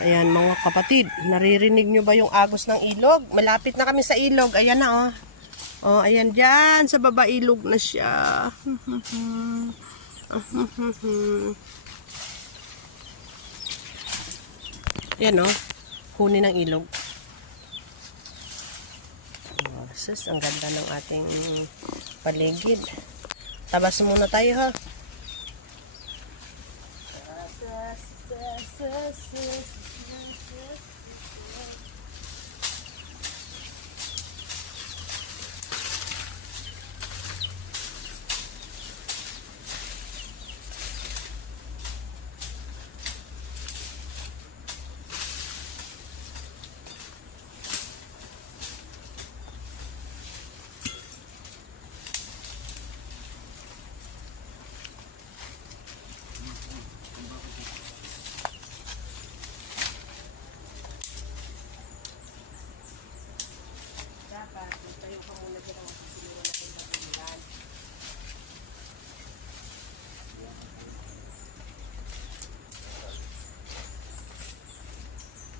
Ayan mga kapatid, naririnig nyo ba yung agos ng ilog? Malapit na kami sa ilog. Ayan na oh. Oh, ayan dyan. Sa baba ilog na siya. Ayan oh. Huni ng ilog. Oh, sus, ang ganda ng ating paligid. Tabas muna tayo ha.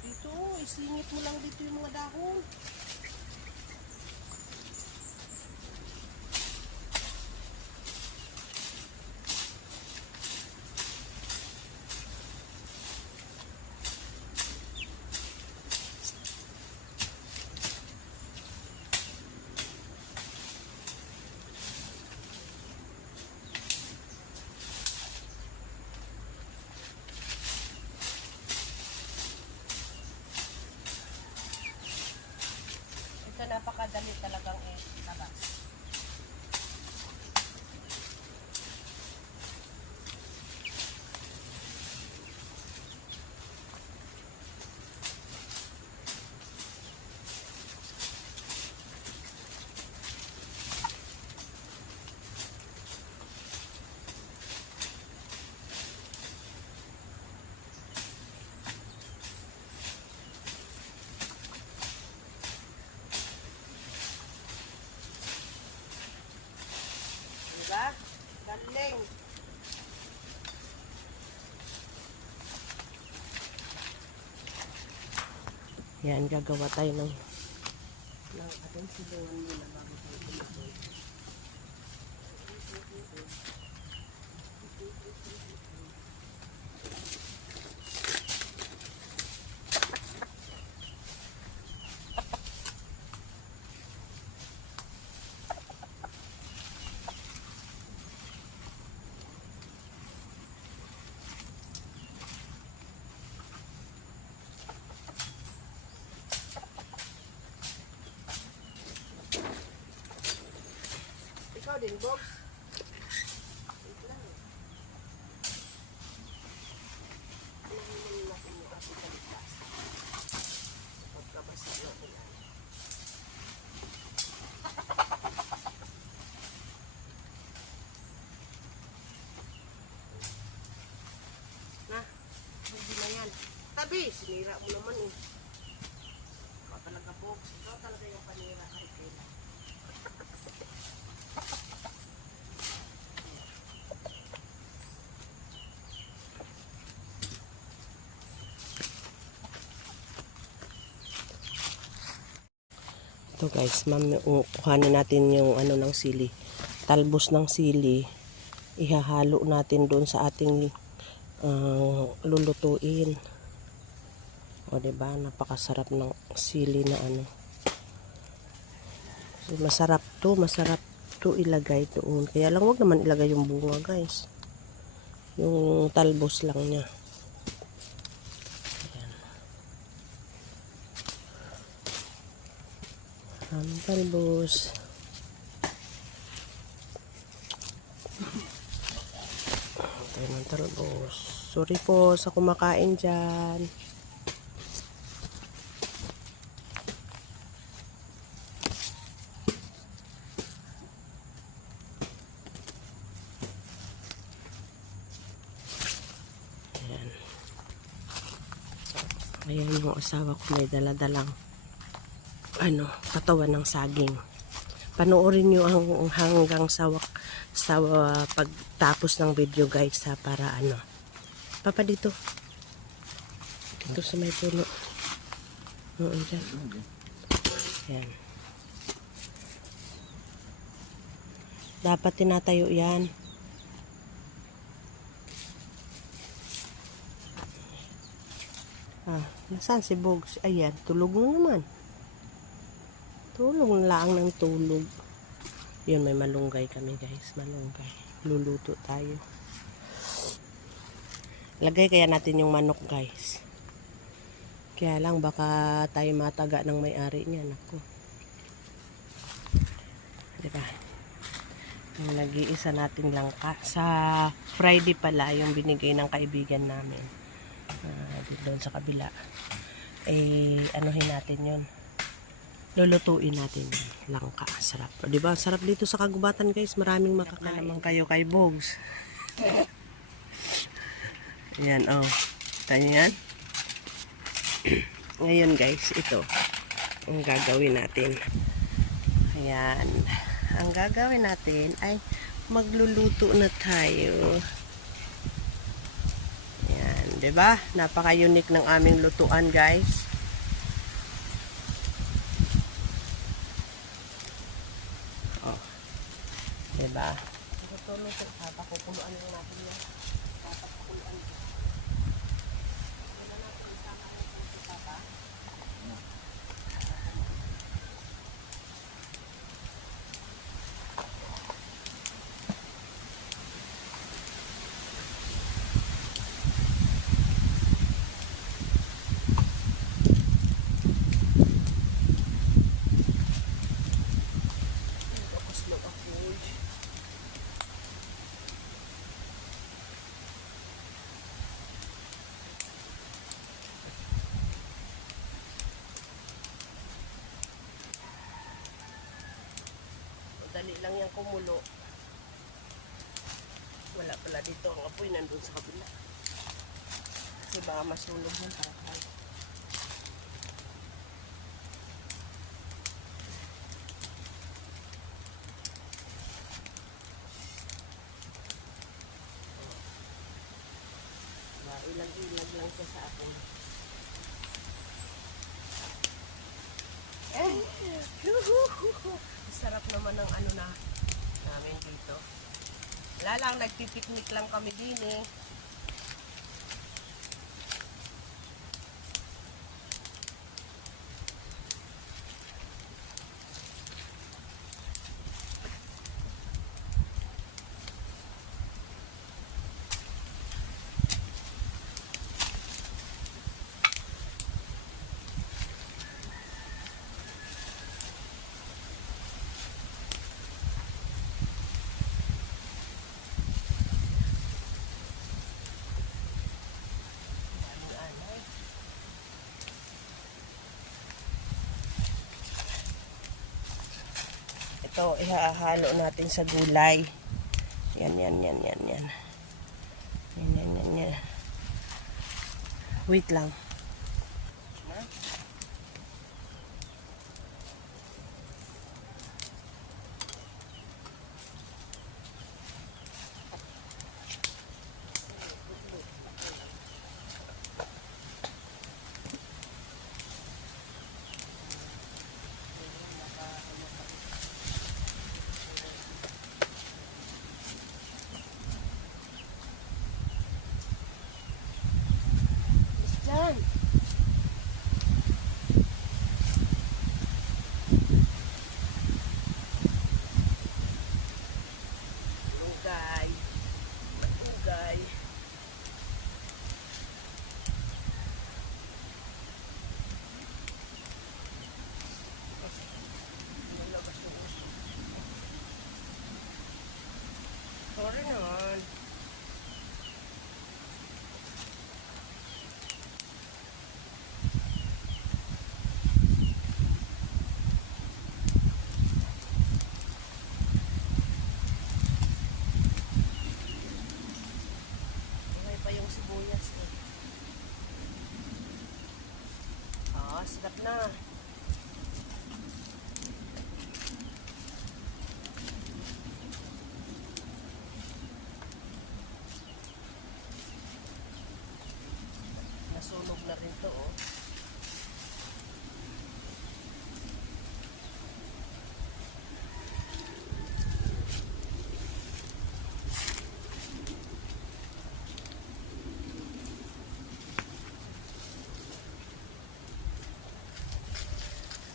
Dito, isingit mo lang dito yung mga dahon. Ito napakadali talagang itabas. Diba? Galing. Yan, gagawa tayo ng ating silungan muna bago tayo tumutuloy. Ikaw din, Box. Wait lang. Inahin natin yung ating kalipas. Pagkabasa natin yan. Na, hindi na yan. Tabi, sinira mo naman eh. Ikaw talaga, Box. Ikaw talaga yung panira kay Kayla. Ito guys, kuhanin natin yung ano ng sili. Talbos ng sili. Ihahalo natin doon sa ating lulutuin. O diba, napakasarap ng sili na ano. So, masarap to ilagay doon. Kaya lang wag naman ilagay yung bunga guys. Yung talbos lang niya. Ang talbos. Tayo ng talbos. Sorry po sa kumakain dyan. Ayan. Ayan yung asawa ko may daladalang katawan ng saging. Panoorin nyo ang hanggang sa pagtapos ng video guys ha, para papa dito. Ito sa may puno. Oo, dyan. Yan. Dapat tinatayo yan. Nasaan si Bogs? Ayan, tulog na naman. Tulog lang ng tulog. Yun, may malunggay kami guys. Malunggay. Luluto tayo. Lagay kaya natin yung manok guys. Kaya lang baka tayo mataga ng may-ari niya. Naku. Diba? Yung nag-iisa natin langka. Sa Friday pala yung binigay ng kaibigan namin. Doon sa kabila. Anuhin natin yun. Lulutuin natin yun. Langka. Sarap. O, diba? Sarap dito sa kagubatan guys. Maraming makakain. Naman kayo kay Bogs. Ayan, oh. Kita nyo yan? Ngayon guys, ito. Ang gagawin natin. Ayan. Ang gagawin natin ay magluluto na tayo. Ayan. Diba? Napaka-unique ng aming lutuan guys. Oh. Diba? Luto-luto. Papakukuluan lang natin yan. Papakukuluan lang. Dali lang yung kumulo. Wala pala dito ang apoy, nandun sa kabila. Kasi baka masulog yung tayo. Ilag-ilag lang siya sa akin. Sarap naman ng ano na namin dito. Wala lang, nagpipiknik lang kami din eh. Ito, ihahalo natin sa gulay. Yan. Yan. Wait lang. Sorry naman. Okay pa yung sibuyas eh. Sarap na. Nasunog na rin to, oh.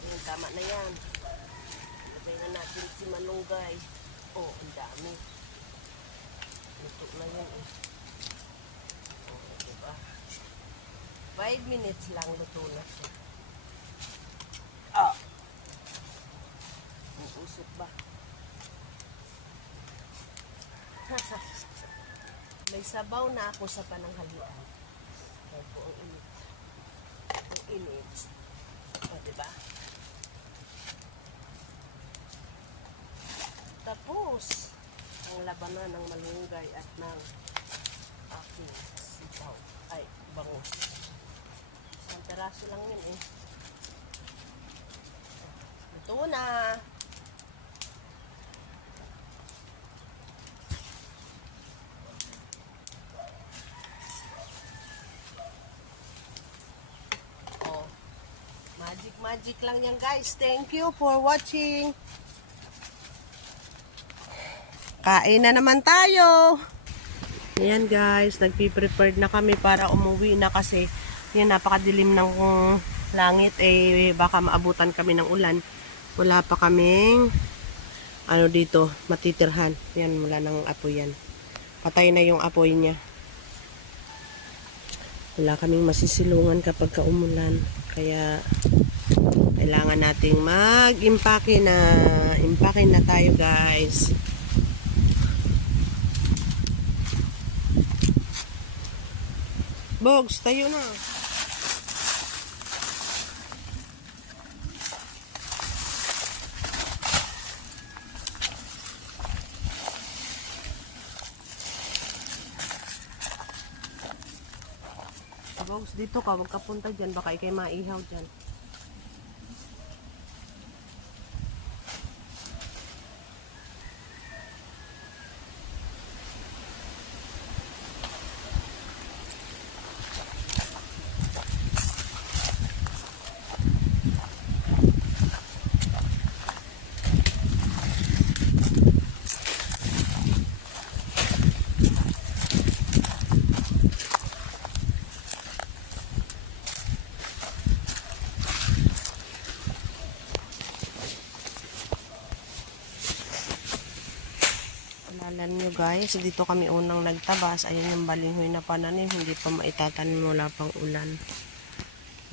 Ayan, tama na yan. Lagay na natin si malunggay. Oh, ang dami. Luto na yan, eh. Oh, diba? 5 minutes lang luto na siya. Ah! Ang usok ba? May sabaw na ako sa pananghalian. Kaya po ang init. Ang init. O, diba? Tapos, ang labanan ng malunggay at ng aking sitaw. Ay, bangus. Isang peraso lang yun, eh. Ito na. Oh. Magic lang yan, guys. Thank you for watching. Kain na naman tayo. Ayan, guys, nagpi-prepared na kami para umuwi na kasi yan, napakadilim ng langit, eh baka maabutan kami ng ulan. Wala pa kaming ano dito, matitirhan. Yan, wala nang apoy yan. Patay na yung apoy niya. Wala kaming masisilungan kapag kaumulan. Kaya kailangan nating mag-impake na. Impake na tayo, guys. Bogs, tayo na. Bogs, dito ka. Huwag ka punta dyan. Baka ikay maihaw dyan. Alam nyo, guys, dito kami unang nagtabas. Ayan yung balinghoy na pananim. Hindi pa maitatanim, wala pang ulan.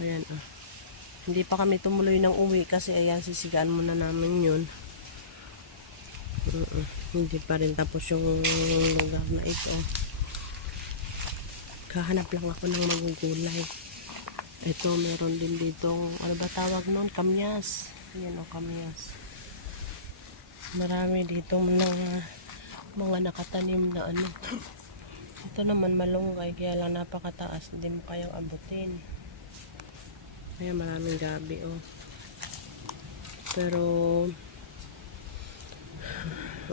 Ayan, oh. Hindi pa kami tumuloy ng uwi kasi ayan, sisigaan muna namin yun. Hindi pa rin tapos yung lugar na ito. Kahanap lang ako ng magugulay. Ito, meron din dito, ano ba tawag nun? Kamyas. Ayan, oh, kamyas. Marami dito mga nakatanim na ano. Ito naman malunggay, kaya lang napakataas, hindi mo kayang abutin. Ayan, maraming gabi, oh. Pero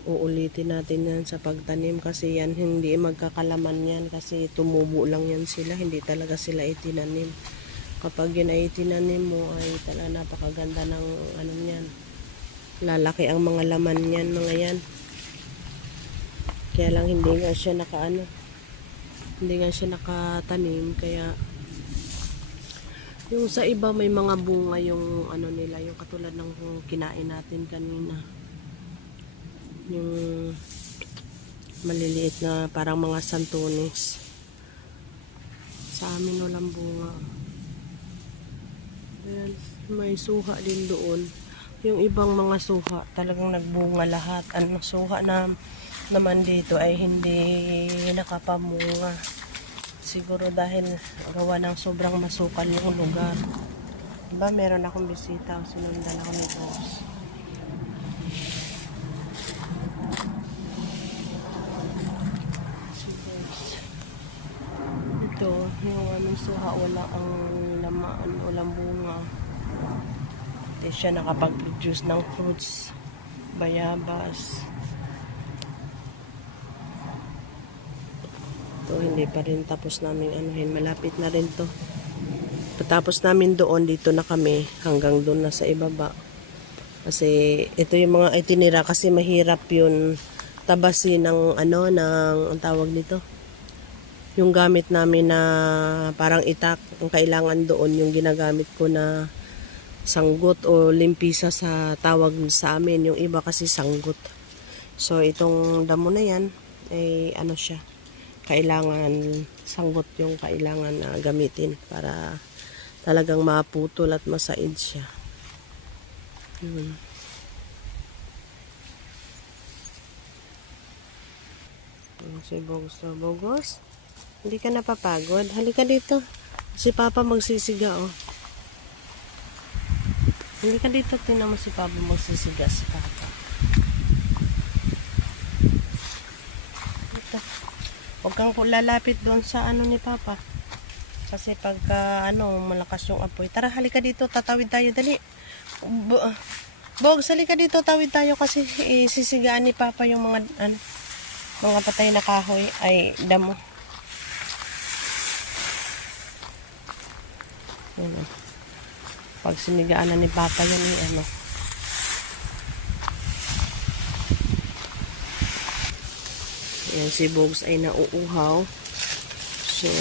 uulitin natin yan sa pagtanim kasi yan hindi magkakalaman yan kasi tumubo lang yan sila, hindi talaga sila itinanim. Kapag yun ay itinanim mo ay talaga napakaganda ng ano yan, lalaki ang mga laman yan, mga yan. Kaya lang hindi nga siya hindi nga siya nakatanim, kaya yung sa iba may mga bunga yung ano nila, yung katulad ng kinain natin kanina, yung maliliit na parang mga santones. Sa amin walang bunga. Ayan, may suha din doon. Yung ibang mga suha talagang nagbunga lahat. Ang suha na naman dito ay hindi nakapamunga. Siguro dahil gawa ng sobrang masukal yung lugar. Diba, meron akong bisita, sinundan ako ni boss. Ito, yung aming suha, wala ang lamaan, walang bunga. Hindi siya nakapag-produce ng fruits, bayabas. Ito, hindi pa rin tapos namin anuhin. Malapit na rin to. Patapos namin doon, dito na kami hanggang doon na sa ibaba. Kasi ito yung mga itinira kasi mahirap yun tabasin ng ang tawag nito. Yung gamit namin na parang itak, ang kailangan doon yung ginagamit ko na sanggot o limpisa sa tawag sa amin. Yung iba kasi sanggot. So itong damo na yan ay siya. Kailangan sanggot yung kailangan na gamitin para talagang maputol at masaid siya. Si Bogos. Hindi ka napapagod? Halika dito. Si Papa magsisiga, oh. Halika dito. Tingnan mo si Papa magsisiga. Si Papa. Dito. Huwag kang lalapit doon sa ni Papa. Kasi pagka malakas yung apoy. Tara, halika dito. Tatawid tayo. Dali. Bogs, halika dito. Tawid tayo kasi sisigaan ni Papa yung mga mga patay na kahoy ay damo. Pag sinigaan na ni Papa yan Ayan, si Bogs ay nauuhaw. So,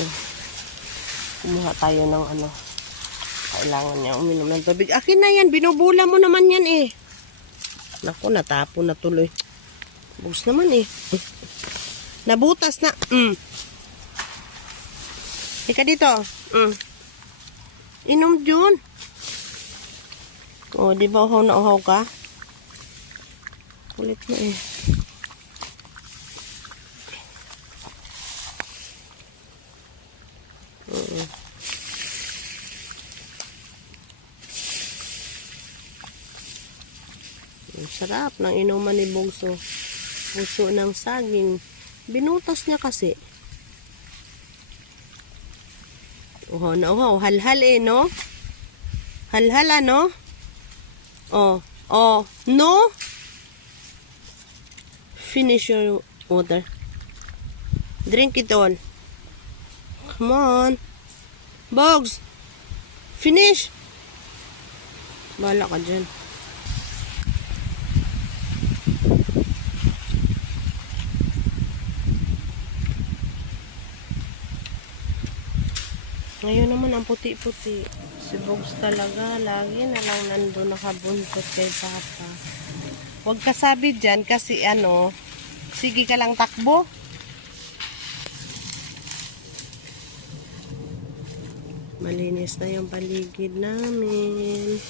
kumuha tayo ng kailangan niya uminom ng tubig. Akin na yan, binubula mo naman yan eh. Naku, natapon na tuloy. Bogs naman eh. Nabutas na. Ika dito. Inom dyan. O, di ba uhaw na uhaw ka? Kulit mo eh. Sarap ng inuman ni Bogso. Puso ng saging. Binutas niya kasi. Uhaw na uhaw. Halhal eh, no? Halhal ano? No? Finish your water. Drink it all. Come on. Bogs. Finish. Bahala ka dyan. Ngayon naman ang puti-puti. Si Bogs talaga, lagi na lang nandun nakabuntot kay Papa. Huwag ka sabi dyan kasi sige ka lang takbo. Malinis na yung paligid namin.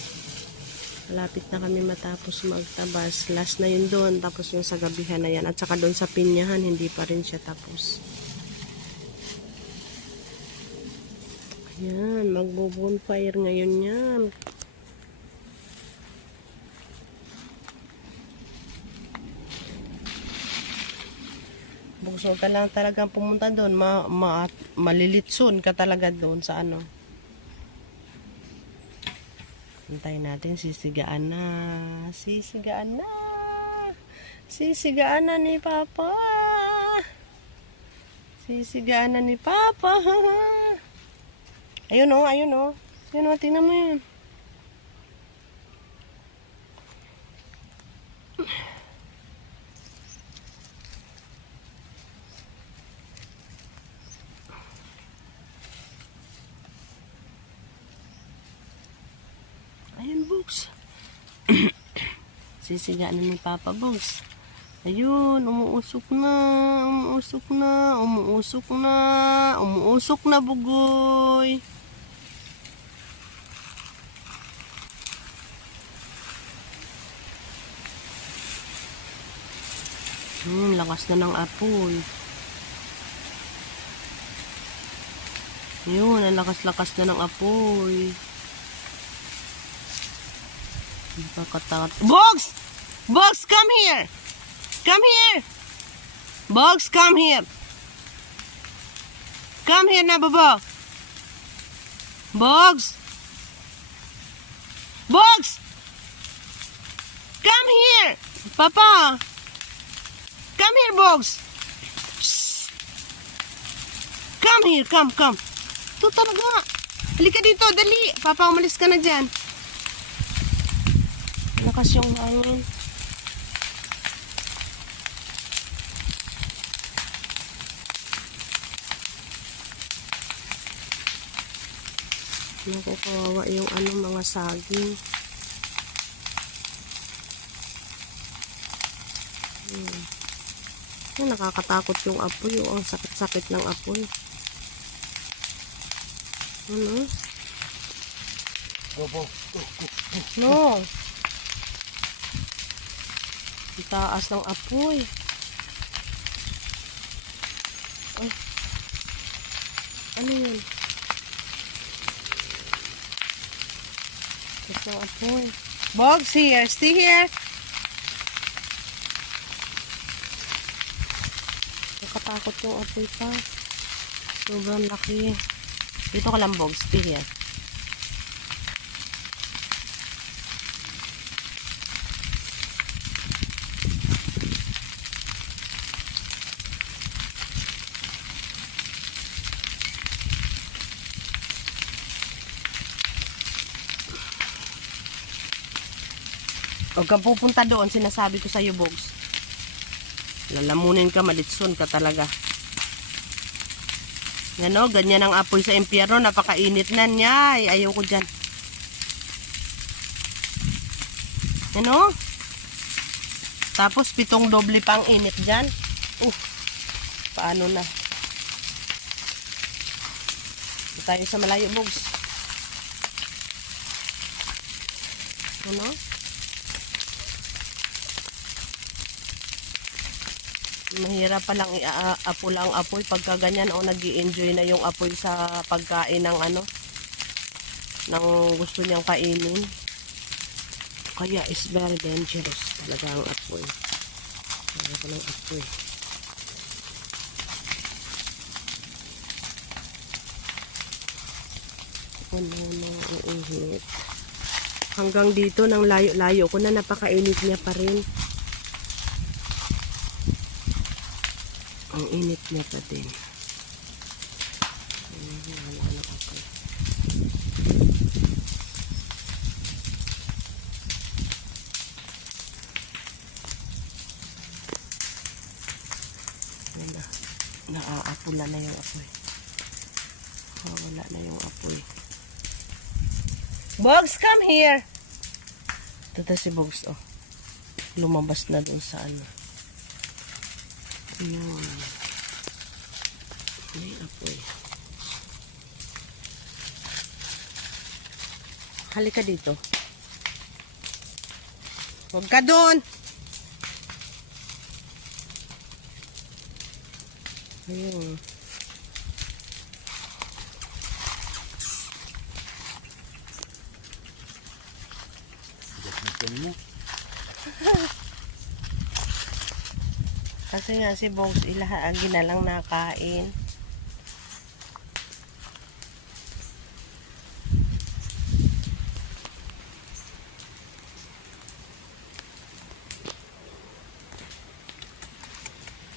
Malapit na kami matapos magtabas. Last na yun doon, tapos yung sa gabihan na yan. At saka doon sa pinyahan, hindi pa rin siya tapos. Yan, magbo-bonfire ngayon yan. Bukso ka lang talagang pumunta doon. Malilitson ka talaga doon sa Hintayin natin, sisigaan na. Sisigaan na. Sisigaan na ni Papa. Sisigaan na ni Papa. Ayun o, ayun o. Ayun o, tingnan mo yun. Ayun, Bogs. Sisigaan na ni Papa, Bogs. Ayun, umuusok na. Umuusok na. Umuusok na. Umuusok na, bugoy. Lakas na ng apoy. Yun, ang lakas-lakas na ng apoy. Nakakatakot. Bogs! Bogs, come here! Come here! Bogs, come here! Come here na, baba! Bogs! Bogs! Come here! Papa! Come here, Bogs! Shh. Come here, come. Ito talaga. Halika dito, dali. Papa, umalis ka na dyan. Malakas yung hangin. Naku, kawawa yung mga saging. Nakakatakot yung apoy. Ang sakit-sakit ng apoy. Ano? No. Ang taas ng apoy. Ay. Ano yun? Taas ng apoy. Bugs here. Stay here. Nakatakot yung apoy pa. Sobrang laki. Dito ka lang, Bugs. Stay here. Huwag kang pupunta doon, sinasabi ko sa'yo, Bugs. Lalamunin ka, malitson ka talaga. Ano, ganyan ang apoy sa impyerno, napakainit na niya. Ay, ayaw ko dyan. Ano? Tapos, 7 doble pang init dyan. Paano na? Tayo sa malayo, Bugs. Ano? Mahirap palang i-apula ang apoy pagka ganyan o nag-i-enjoy na yung apoy sa pagkain ng ng gusto niyang kainin. Kaya is very dangerous talaga ang apoy. Kaya palang apoy. Init. Hanggang dito ng layo-layo ko na napakainit niya pa rin. Ang init niya pa din. Naaapula na yung apoy. Wala na yung apoy. Bugs, come here! Ito si Bugs, oh. Lumabas na dun sa Yun. May apoy. Halika dito. Huwag ka doon! Ayun. Kasi nga si Bugs ilahagi na lang nakain.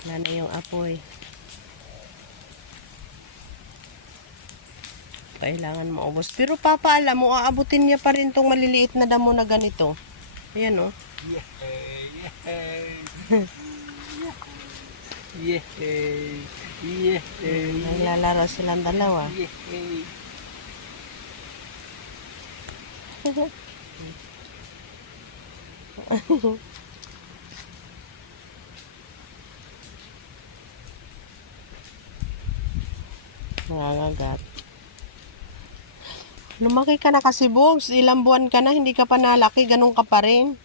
Wala na yung apoy. Kailangan maubos. Pero Papa, alam mo, aabutin niya pa rin tong maliliit na damo na ganito. Ayan, oh. Naglalaro silang dalawa. Nangangagat. Lumaki ka na kasi, Bugs. Ilang buwan ka na, hindi ka pa nalaki, ganun ka pa rin.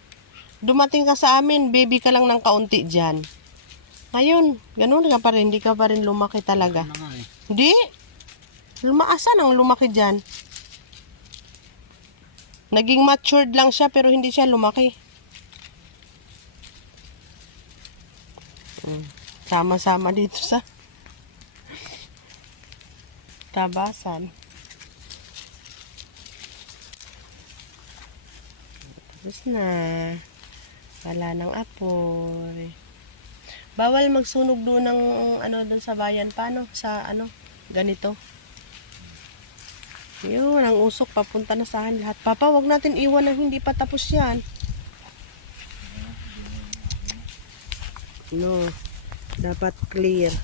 Dumating ka sa amin, baby ka lang ng kaunti dyan. Ngayon, ganun ka pa rin, hindi ka pa rin lumaki talaga. Hindi. Lumaasan ang lumaki dyan. Naging matured lang siya, pero hindi siya lumaki. Sama-sama dito sa tabasan. Tapos na. Wala nang apoy. Bawal magsunog doon ng doon sa bayan. Paano? Sa ganito. Yun, ang usok papunta na sa akin lahat. Papa, wag natin iwan na hindi pa tapos yan. No, dapat clear.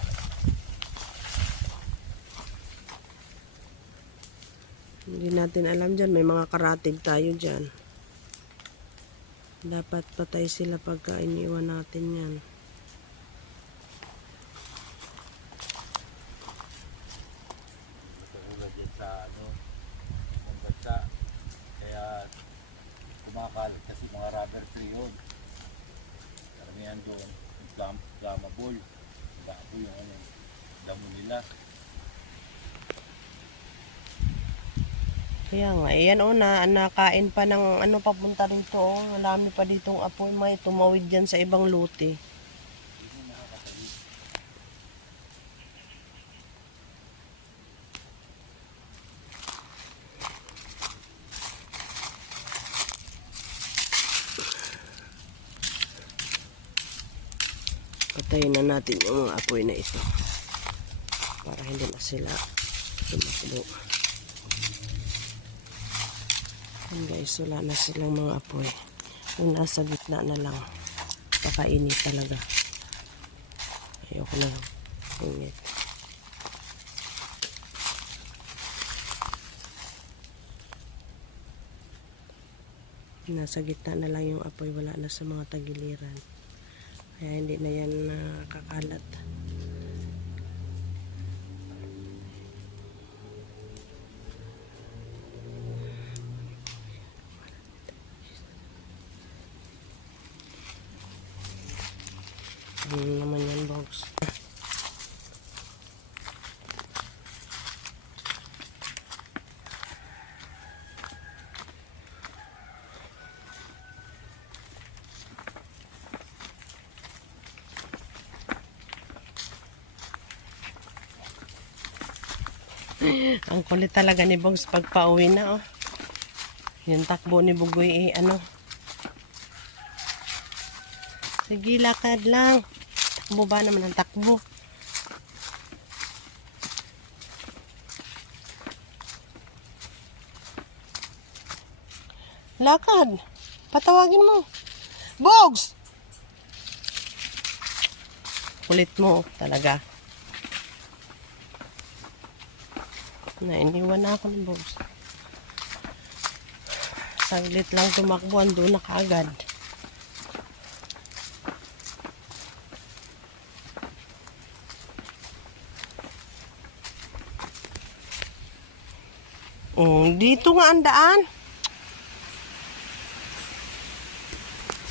Hindi natin alam dyan, may mga karatig tayo dyan. Dapat patay sila pagka iniwan natin yan. Sa ang bansa, kaya kumakalat kasi mga rubber tree yun. Karamihan doon, flammable. Bago yung damo nila. Kaya nga, ayan o, nakain pa ng ano papunta rito o. Marami pa ditong apoy, may tumawid dyan sa ibang lote. Patayin na natin yung mga apoy na ito para hindi na sila tumakbo. Yan guys, wala na silang mga apoy. Yung nasa gitna na lang. Kakainit talaga. Ayoko na init. Nasa gitna na lang yung apoy, wala na sa mga tagiliran. Kaya hindi na yan kakalat. Ano naman yan, box? Ang kulit talaga ni Bogs pag pauwi na, oh. Yung takbo ni Bugoy, ano. Sige, lakad lang. Takbo ba naman ang takbo? Lakad. Patawagin mo. Bogs! Kulit mo, talaga. Nainiwan na ako ng Bogs. Saglit lang tumakbo, ando na kaagad. Dito nga ang daan.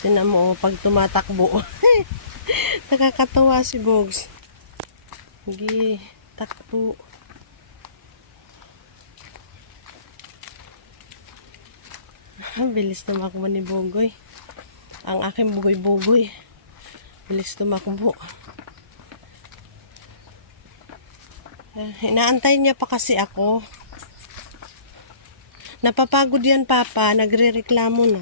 Sina mo pag tumatakbo. Nakakatawa si Bogs. Sige, takbo. Bilis tumakbo ni Bugoy. Ang aking bugoy-bugoy. Bilis tumakbo. Inaantay niya pa kasi ako. Napapagod yan, Papa. Nagre-reklamo na.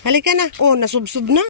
Halika na. Oh, nasubsob na.